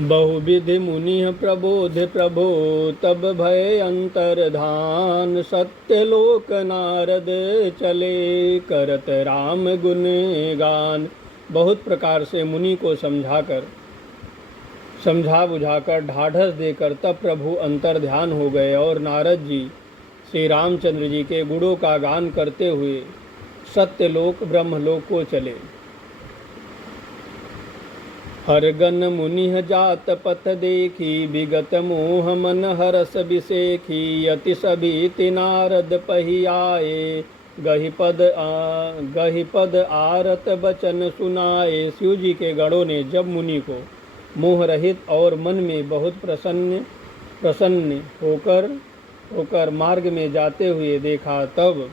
बहुविधि मुनि प्रबोध प्रभो तब भय अंतर्धान। सत्यलोक नारद चले करत राम गुण गान। बहुत प्रकार से मुनि को समझा बुझाकर ढाढ़स देकर तब प्रभु अंतर्ध्यान हो गए और नारद जी श्री रामचंद्र जी के गुणों का गान करते हुए सत्यलोक ब्रह्मलोक को चले। हरगन मुनि जात पथ देखी विगत मोह मन हरस बिसेखी। यति सभी नारद पही आए गहि पद आरत बचन सुनाए। शिव जी के गणों ने जब मुनि को मोह रहित और मन में बहुत प्रसन्न होकर मार्ग में जाते हुए देखा, तब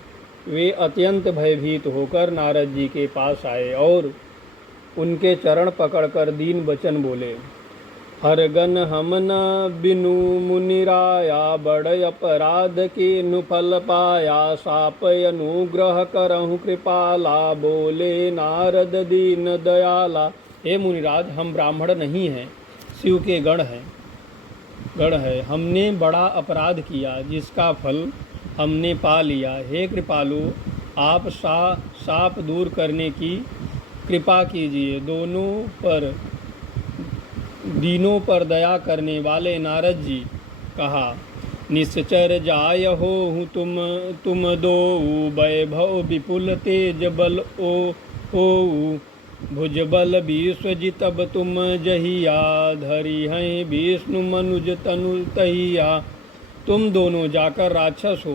वे अत्यंत भयभीत होकर नारद जी के पास आए और उनके चरण पकड़कर दीन वचन बोले। हरगन हम न बिनु मुनिराया बड़ अपराध की नुफल पाया। साप अनुग्रह करहु कृपाला बोले नारद दीन दयाला। हे मुनिराज, हम ब्राह्मण नहीं हैं, शिव के गण है। हमने बड़ा अपराध किया जिसका फल हमने पा लिया। हे कृपालु, आप साप दूर करने की कृपा कीजिए। दीनों पर दया करने वाले नारद जी कहा, निश्चर जाय हो तुम दो। वैभव विपुल तेज बल हो भुजबल विश्वजित अब तुम जहिया। धरी हैं विष्णु मनुज तनु तहिया। तुम दोनों जाकर राक्षस हो,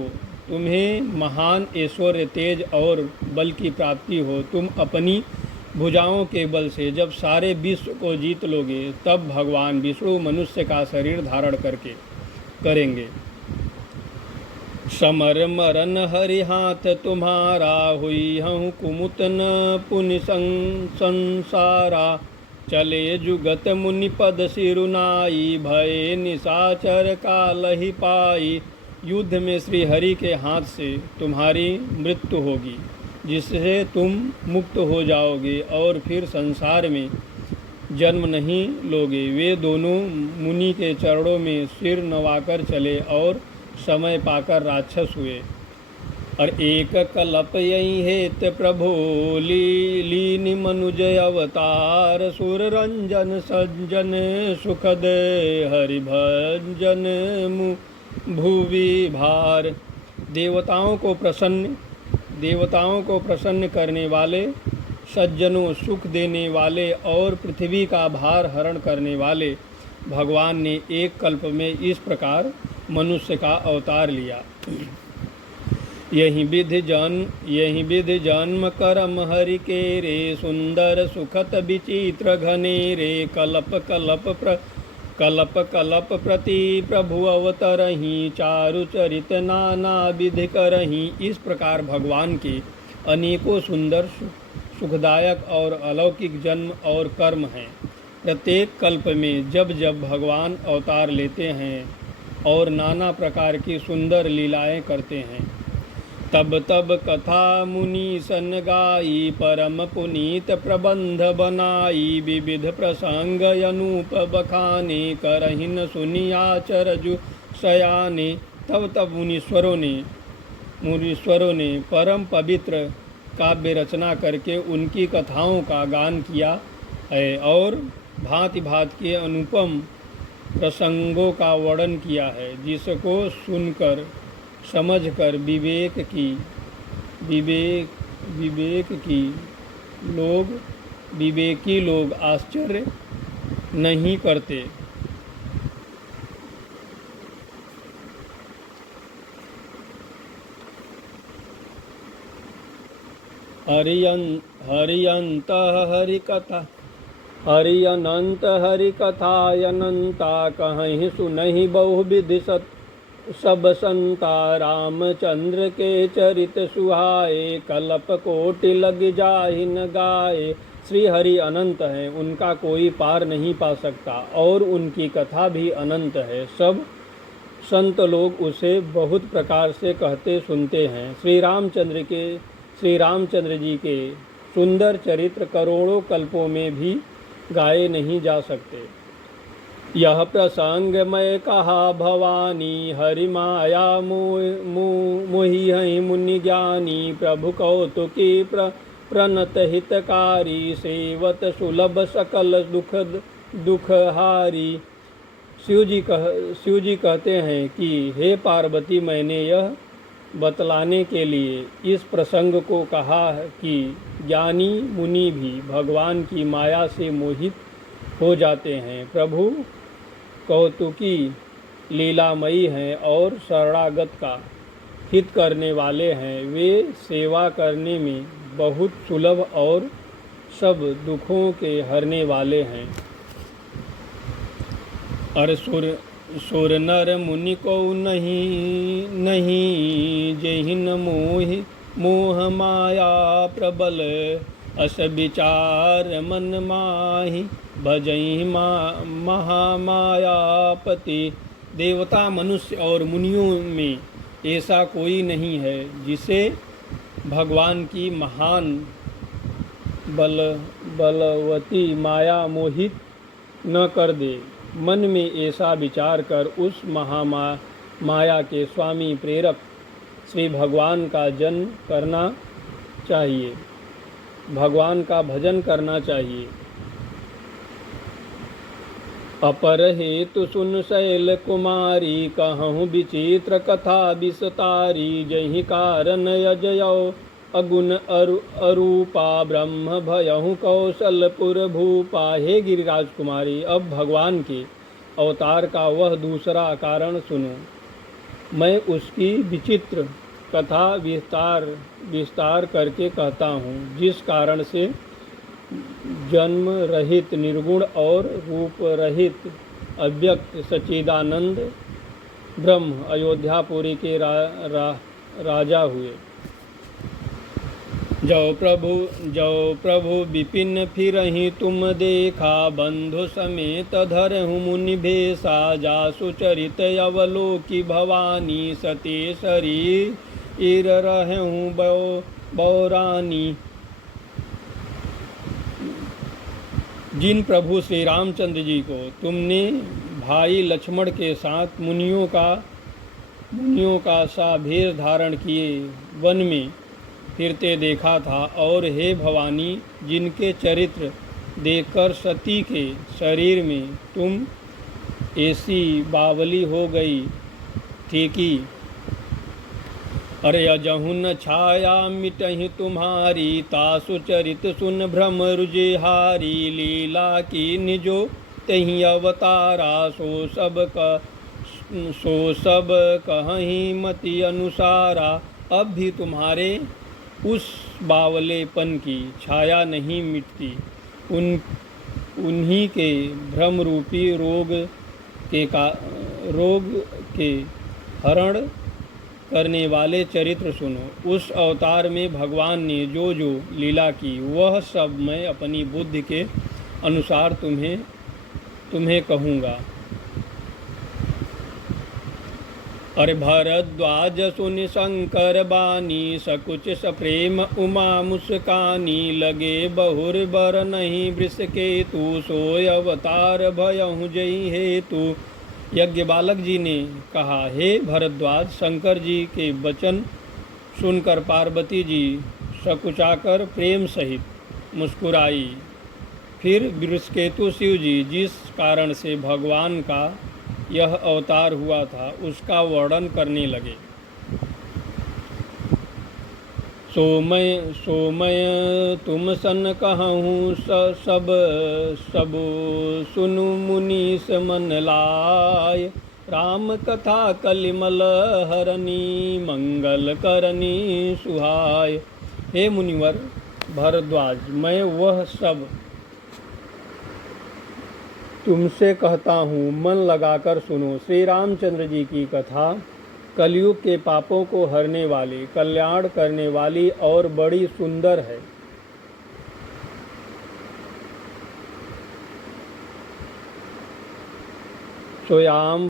तुम्हें महान ऐश्वर्य तेज और बल की प्राप्ति हो। तुम अपनी भुजाओं के बल से जब सारे विश्व को जीत लोगे, तब भगवान विष्णु मनुष्य का शरीर धारण करेंगे। समर मरन हरि हाथ तुम्हारा, हुई हूँ कुमुत न पुनि संसारा। चले जुगत मुनि पद सिरुनाई, भय निशाचर काल ही पाई। युद्ध में श्री हरि के हाथ से तुम्हारी मृत्यु होगी, जिससे तुम मुक्त हो जाओगे और फिर संसार में जन्म नहीं लोगे। वे दोनों मुनि के चरणों में सिर नवाकर चले और समय पाकर राक्षस हुए। और एक कल्प यही हेत प्रभो लीन मनुज अवतार। सुर रंजन सज्जन सुखद हरि भजन भुवि भार। देवताओं को प्रसन्न करने वाले, सज्जनों सुख देने वाले और पृथ्वी का भार हरण करने वाले भगवान ने एक कल्प में इस प्रकार मनुष्य का अवतार लिया। यही विधि जन्म करम हरि के रे। सुंदर सुखत विचित्र घने रे। कलप प्रति प्रभु अवतरही। चारु चरित नाना विधि करही। इस प्रकार भगवान के अनेकों सुंदर सुखदायक और अलौकिक जन्म और कर्म हैं। प्रत्येक कल्प में जब भगवान अवतार लेते हैं और नाना प्रकार की सुंदर लीलाएं करते हैं, तब कथा मुनि सन गाई। परम पुनीत प्रबंध बनाई। विविध प्रसंग अनूप बखाने। करहिन सुनिया चरजु सयाने। तब मुनीश्वरों ने परम पवित्र काव्य रचना करके उनकी कथाओं का गान किया है और भांति भांति के अनुपम प्रसंगों का वर्णन किया है, जिसको सुनकर समझकर विवेकी लोग आश्चर्य नहीं करते। हरिअनंत हरि कथा अनंता। कहीं सुनहि बहुविधि सब संता। रामचंद्र के चरित सुहाए। कल्प कोटि लग जाहि न गाए। श्री हरि अनंत हैं, उनका कोई पार नहीं पा सकता और उनकी कथा भी अनंत है। सब संत लोग उसे बहुत प्रकार से कहते सुनते हैं। श्री रामचंद्र जी के सुंदर चरित्र करोड़ों कल्पों में भी गाए नहीं जा सकते। यह प्रसंग मैं कहा भवानी, हरि माया मोहि हई मुनि ज्ञानी। प्रभु कौतुकी प्रणत हितकारी, सेवत सुलभ सकल दुखहारी। शिव जी कहते हैं कि हे पार्वती, मैंने यह बतलाने के लिए इस प्रसंग को कहा कि ज्ञानी मुनि भी भगवान की माया से मोहित हो जाते हैं। प्रभु कौतुकी लीलामयी हैं और शरणागत का हित करने वाले हैं। वे सेवा करने में बहुत सुलभ और सब दुखों के हरने वाले हैं। अरे सुर नर मुनि को नहीं जेहिन मोह माया प्रबल। अस विचार मन माहि भजहि महामायापति। देवता, मनुष्य और मुनियों में ऐसा कोई नहीं है जिसे भगवान की महान बलवती माया मोहित न कर दे। मन में ऐसा विचार कर उस महामाया के स्वामी प्रेरक श्री भगवान का जन करना चाहिए, भगवान का भजन करना चाहिए। अपर हेतु सुन शैल कुमारी, कहूँ विचित्र कथा विस्तारी। जहि कारण अजयौ अगुण अरूपा, ब्रह्म भयहु कौशलपुर भूपा। हे गिरिराज कुमारी, अब भगवान के अवतार का वह दूसरा कारण सुनो। मैं उसकी विचित्र कथा विस्तार करके कहता हूँ, जिस कारण से जन्म रहित निर्गुण और रूप रहित अव्यक्त सच्चिदानंद ब्रह्म अयोध्यापुरी के राजा हुए। जो प्रभु विपिन फिरहि तुम देखा, बंधु समेत धरहु मुनि भेषा। जासु चरित अवलोकि भवानी, सती शरीर रहहु बौरानी। जिन प्रभु श्री रामचंद्र जी को तुमने भाई लक्ष्मण के साथ मुनियों का सा भेष धारण किए वन में फिरते देखा था, और हे भवानी, जिनके चरित्र देखकर सती के शरीर में तुम ऐसी बावली हो गई थी कि अरे अजहु न छाया मिटहि तुम्हारी। तासु चरित सुन भ्रम रुजिहारी, लीला की निजो तहि अवतारा। सो सब कहीं मति अनुसारा। अब भी तुम्हारे उस बावलेपन की छाया नहीं मिटती। उन्हीं के भ्रम रूपी रोग के हरण करने वाले चरित्र सुनो। उस अवतार में भगवान ने जो लीला की, वह सब मैं अपनी बुद्धि के अनुसार तुम्हें कहूँगा। अरे भरद्वाज सुनि शंकर बानी, सकुच सप्रेम उमा मुस्कानी। लगे बहुर बर नहीं वृष केतु, सोय अवतार भयहु जई हेतु। यज्ञ बालक जी ने कहा, हे भरद्वाज, शंकर जी के वचन सुनकर पार्वती जी सकुचाकर प्रेम सहित मुस्कुराई। फिर वृषकेतु शिव जी जिस कारण से भगवान का यह अवतार हुआ था, उसका वर्णन करने लगे। सोमय तुम सन कहूँ सब सुनु मुनीस मन लाय। राम कथा कलिमल हरनी, मंगल करनी सुहाय। हे मुनिवर भरद्वाज, मैं वह सब तुमसे कहता हूँ, मन लगाकर सुनो। श्री रामचंद्र जी की कथा कलयुग के पापों को हरने वाली, कल्याण करने वाली और बड़ी सुंदर है। सोयाम